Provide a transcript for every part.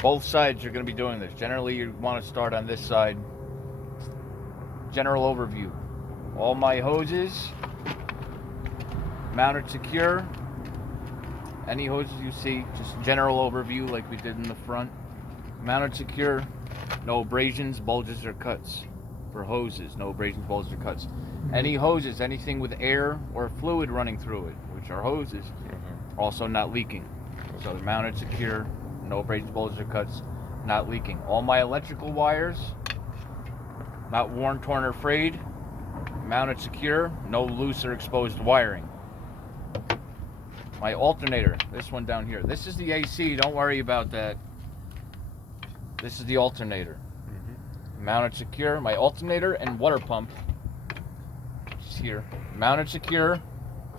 Both sides you're going to be doing this. Generally, you want to start on this side. General overview. All my hoses mounted secure. Any hoses you see, just general overview like we did in the front. Mounted secure. No abrasions, bulges, or cuts. For hoses, no abrasions, bulges, or cuts. Any hoses, anything with air or fluid running through it, which are hoses, also not leaking. So they're mounted secure, no abrasions, bulges, or cuts, not leaking. All my electrical wires, not worn, torn, or frayed, mounted secure, no loose or exposed wiring. My alternator, this one down here. This is the AC, don't worry about that. This is the alternator. Mounted secure. My alternator and water pump is here. Mounted secure,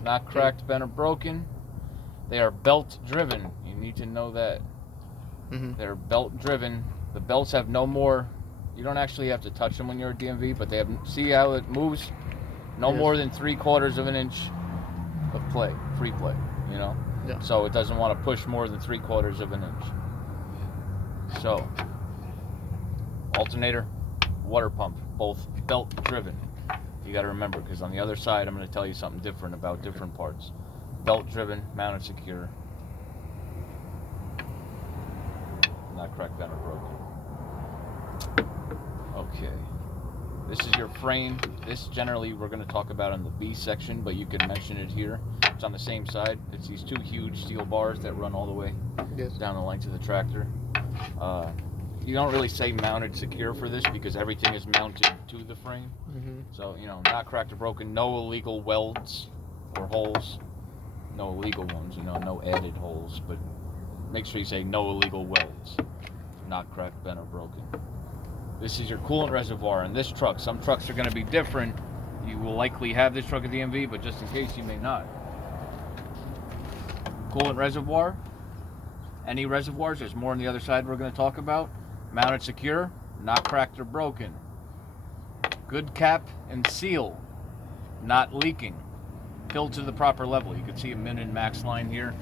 not cracked, bent, or broken. They are belt driven. You need to know that. They're belt driven. The belts have no more, you don't actually have to touch them when you're a DMV, but they have, see how it moves? No more than 3/4 of an inch of play, free play, you know? Yeah. So it doesn't want to push more than 3/4 of an inch. So, alternator, water pump, both belt driven. You got to remember, because on the other side, I'm going to tell you something different about different parts. Belt driven, mounted secure, not cracked, bent, or broken. Okay. This is your frame. This generally we're going to talk about in the B section, but you can mention it here. It's on the same side. It's these two huge steel bars that run all the way down the length of the tractor. You don't really say mounted secure for this because everything is mounted to the frame. So, you know, not cracked or broken, no illegal welds or holes. No illegal ones, you know, no added holes, but make sure you say no illegal welds. Not cracked, bent, or broken. This is your coolant reservoir in this truck. Some trucks are going to be different. You will likely have this truck at the DMV, but just in case you may not. Coolant reservoir. Any reservoirs, there's more on the other side we're going to talk about. Mounted secure, not cracked or broken. Good cap and seal, not leaking. Filled to the proper level. You can see a min and max line here.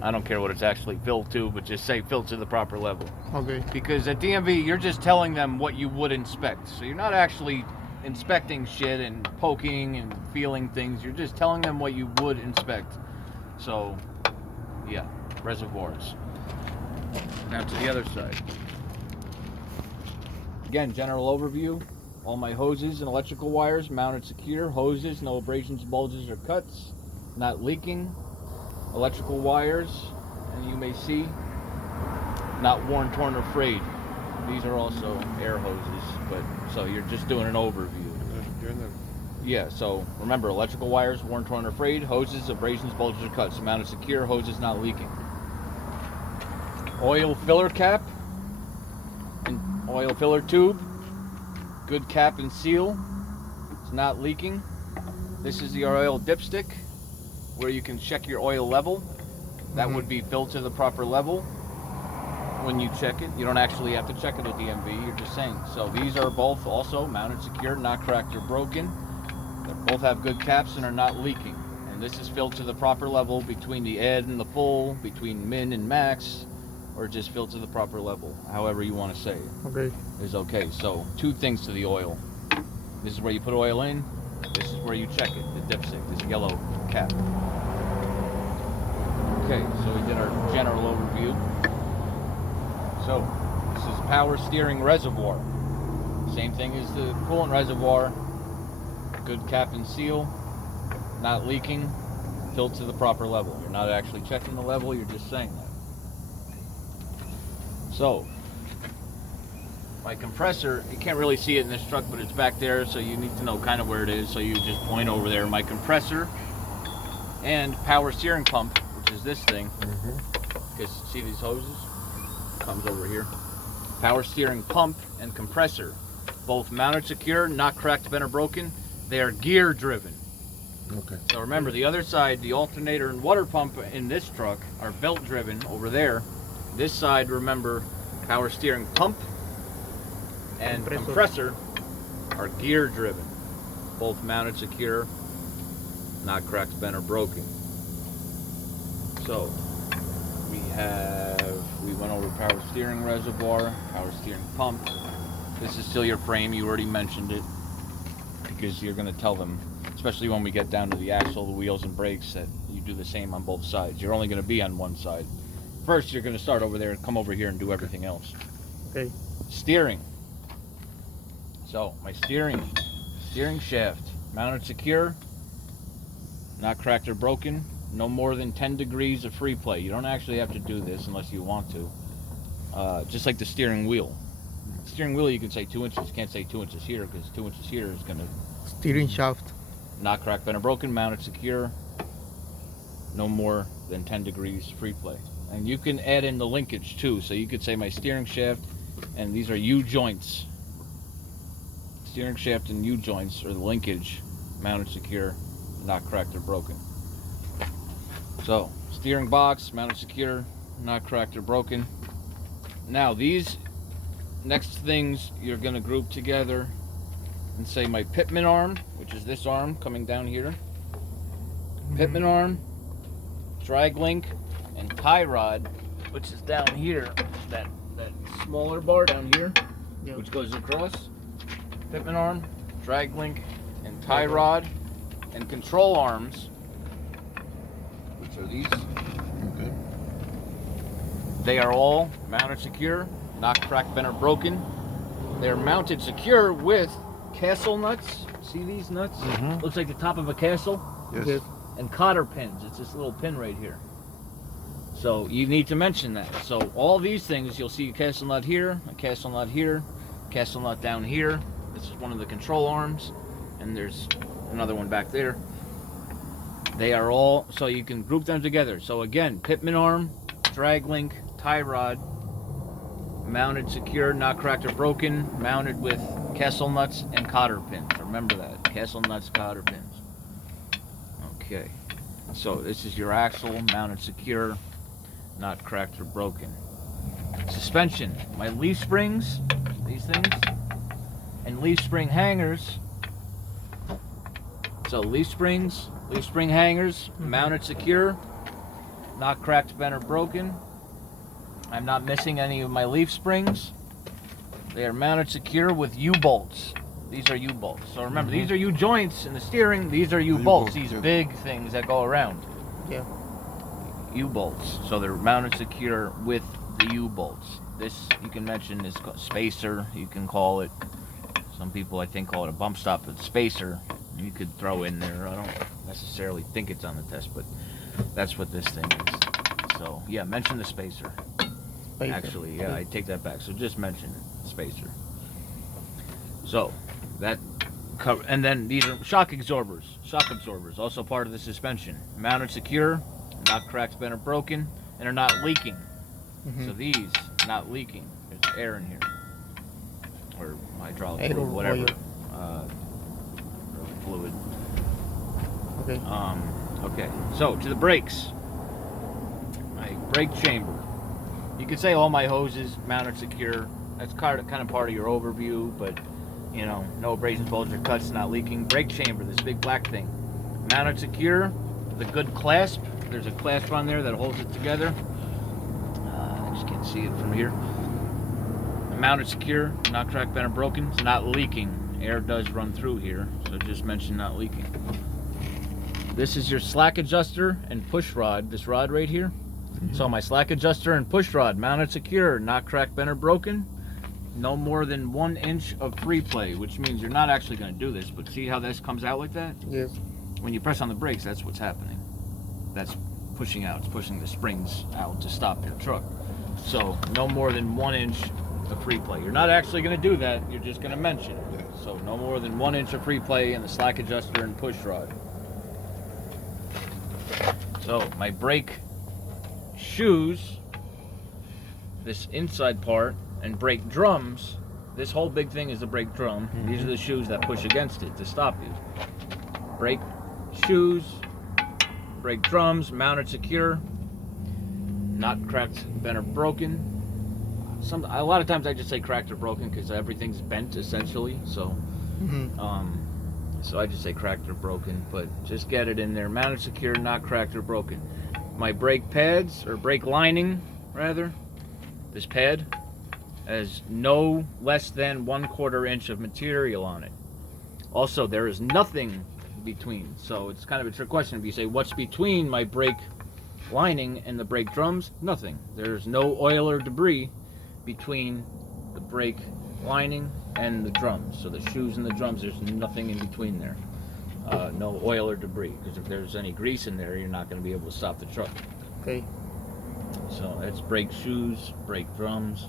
I don't care what it's actually filled to, but just say filled to the proper level. Okay. Because at DMV, you're just telling them what you would inspect. So you're not actually inspecting shit and poking and feeling things. You're just telling them what you would inspect. So, yeah, reservoirs. Now to the other side. Again, general overview. All my hoses and electrical wires mounted secure. Hoses, no abrasions, bulges, or cuts. Not leaking. Electrical wires, and you may see, not worn, torn, or frayed. These are also air hoses, but so you're just doing an overview. Yeah, so remember, electrical wires, worn, torn, or frayed. Hoses, abrasions, bulges, or cuts. Mounted secure. Hoses not leaking. Oil filler cap and oil filler tube. Good cap and seal. It's not leaking. This is the oil dipstick, where you can check your oil level. That would be filled to the proper level when you check it. You don't actually have to check it at DMV, you're just saying. So these are both also mounted secure, not cracked or broken. They both have good caps and are not leaking. And this is filled to the proper level between the add and the full, between min and max, or just filled to the proper level, however you want to say it. Okay. Is okay. So two things to the oil. This is where you put oil in. This is where you check it, the dipstick, this yellow cap. Okay, so we did our general overview. So this is power steering reservoir. Same thing as the coolant reservoir. Good cap and seal, not leaking, filled to the proper level. You're not actually checking the level, you're just saying that. So, my compressor, you can't really see it in this truck, but it's back there, so you need to know kind of where it is, so you just point over there. My compressor and power steering pump, which is this thing, because see these hoses? Comes over here. Power steering pump and compressor, both mounted secure, not cracked, bent, or broken. They are gear driven. Okay. So remember, the other side, the alternator and water pump in this truck are belt driven over there. This side, remember, power steering pump and compressor are gear driven. Both mounted secure, not cracked, bent, or broken. So we went over power steering reservoir, power steering pump. This is still your frame. You already mentioned it, because you're going to tell them, especially when we get down to the axle, the wheels, and brakes, that you do the same on both sides. You're only going to be on one side. First, you're going to start over there and come over here and do everything else. Okay. Steering. So, my steering shaft, mounted secure, not cracked or broken, no more than 10 degrees of free play. You don't actually have to do this unless you want to. Just like the steering wheel. Steering wheel, you can say 2 inches. You can't say 2 inches here, because 2 inches here is going to... Steering shaft. Not cracked, bent, or broken, mounted secure, no more than 10 degrees free play. And you can add in the linkage too. So you could say my steering shaft, and these are U-joints. Steering shaft and U-joints, or the linkage, mounted secure, not cracked or broken. So, steering box, mounted secure, not cracked or broken. Now, these next things you're going to group together and say my pitman arm, which is this arm coming down here. Pitman arm, drag link, and tie rod, which is down here, that smaller bar down here, Yeah. which goes across. Pitman arm, drag link, and tie rod, and control arms, which are these. Okay. They are all mounted secure, not cracked, bent, or broken. They're mounted secure with castle nuts. See these nuts? Mhm. Looks like the top of a castle. Yes. Yes. And cotter pins. It's this little pin right here. So you need to mention that. So all these things, you'll see a castle nut here, a castle nut here, castle nut down here. This is one of the control arms, and there's another one back there. They are all, so you can group them together. So again, pitman arm, drag link, tie rod, mounted secure, not cracked or broken, mounted with castle nuts and cotter pins. Remember that, castle nuts, cotter pins. Okay, so this is your axle, mounted secure, not cracked or broken. Suspension, my leaf springs, these things, and leaf spring hangers. So leaf springs, leaf spring hangers, mounted secure, not cracked, bent, or broken. I'm not missing any of my leaf springs. They are mounted secure with U-bolts. These are U-bolts. So remember, these are U-joints in the steering. These are U-bolts. These yeah. big things that go around. Yeah. U-bolts. So they're mounted secure with the U-bolts. This, you can mention, is called spacer. You can call it, some people I think call it a bump stop, but spacer you could throw in there. I don't necessarily think it's on the test, but that's what this thing is. So yeah, mention the spacer. Spacer. Actually, yeah, I take that back. So just mention it, spacer. So that cover, and then these are shock absorbers. Shock absorbers, also part of the suspension. Mounted secure, not cracked, bent, or broken, and are not leaking. So these not leaking. There's air in here, or hydraulic Air fluid, or whatever. oil. Fluid. Okay. Okay. So to the brakes. My brake chamber. You could say all my hoses mounted secure. That's kind of part of your overview, but you know, no abrasions, bulges, or cuts, not leaking. Brake chamber, this big black thing, mounted secure with a good clasp. There's a clasp on there that holds it together. I just can't see it from here. Mounted secure, not cracked, bent, or broken. It's not leaking. Air does run through here, so just mention not leaking. This is your slack adjuster and push rod. This rod right here. So my slack adjuster and push rod mounted secure, not cracked, bent, or broken. No more than 1 inch of free play, which means you're not actually going to do this, but see how this comes out like that? Yes. When you press on the brakes, that's what's happening. That's pushing out. It's pushing the springs out to stop your truck. So no more than 1 inch of free play. You're not actually going to do that. You're just going to mention it. So no more than 1 inch of free play in the slack adjuster and push rod. So my brake shoes, this inside part, and brake drums, this whole big thing is a brake drum. These are the shoes that push against it to stop you. Brake shoes, brake drums, mounted secure, not cracked, bent, or broken. A lot of times I just say cracked or broken because everything's bent essentially. So, so I just say cracked or broken, but just get it in there. Mounted secure, not cracked or broken. My brake pads, or brake lining rather, This pad has no less than 1/4 inch of material on it. Also, there is nothing between. So it's kind of a trick question. If you say, what's between my brake lining and the brake drums? Nothing. There's no oil or debris between the brake lining and the drums. So the shoes and the drums, there's nothing in between there. No oil or debris, because if there's any grease in there, you're not going to be able to stop the truck. Okay. So that's brake shoes, brake drums.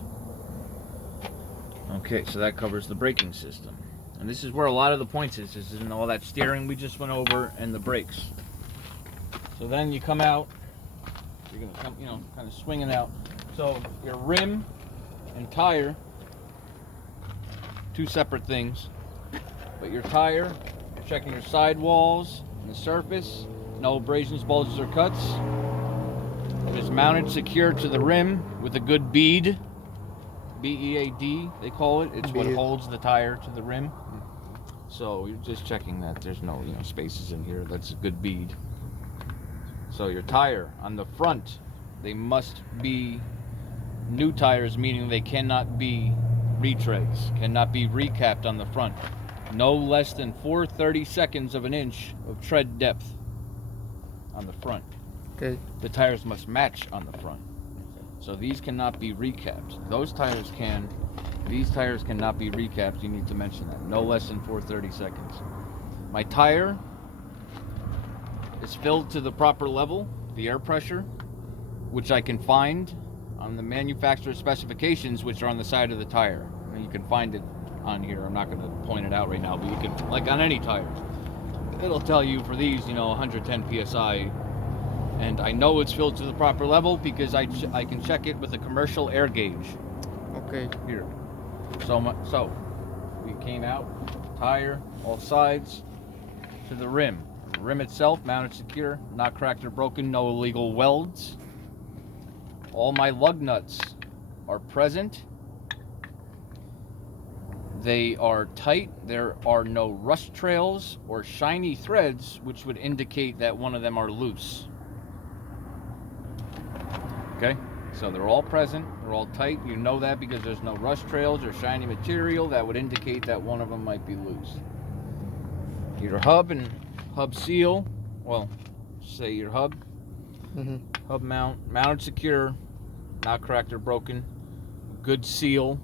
Okay, so that covers the braking system. And this is where a lot of the points is in all that steering we just went over and the brakes. So then you come out, you're going to come, kind of swinging out. So your rim and tire, two separate things. But your tire, you're checking your sidewalls and the surface, no abrasions, bulges, or cuts. It is mounted secure to the rim with a good bead. B-E-A-D, they call it. It's what Bead. holds the tire to the rim. So you're just checking that there's no spaces in here. That's a good bead. So your tire on the front, they must be new tires, meaning they cannot be retreads, cannot be recapped on the front. No less than 4/32 of an inch of tread depth on the front. Okay. The tires must match on the front. So these cannot be recapped. Those tires can. These tires cannot be recapped. You need to mention that. No less than 4/32. My tire is filled to the proper level, the air pressure, which I can find on the manufacturer's specifications, which are on the side of the tire. And you can find it on here. I'm not going to point it out right now, but you can, like on any tires, it'll tell you for these, 110 psi. And I know it's filled to the proper level because I can check it with a commercial air gauge. Okay. Here. So we came out, tire, all sides, to the rim. The rim itself mounted secure, not cracked or broken, no illegal welds. All my lug nuts are present. They are tight. There are no rust trails or shiny threads, which would indicate that one of them are loose. Okay, so they're all present, they're all tight. You know that because there's no rust trails or shiny material that would indicate that one of them might be loose. Your hub and hub seal, well, say your hub, hub mounted secure, not cracked or broken, good seal,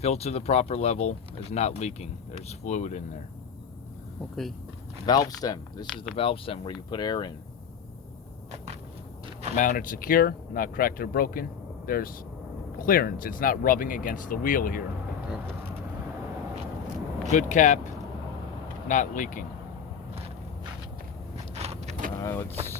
filled to the proper level, is not leaking. There's fluid in there. Okay. Valve stem, this is the valve stem where you put air in. Mounted secure, not cracked or broken. There's clearance, it's not rubbing against the wheel here. Good cap, not leaking. Let's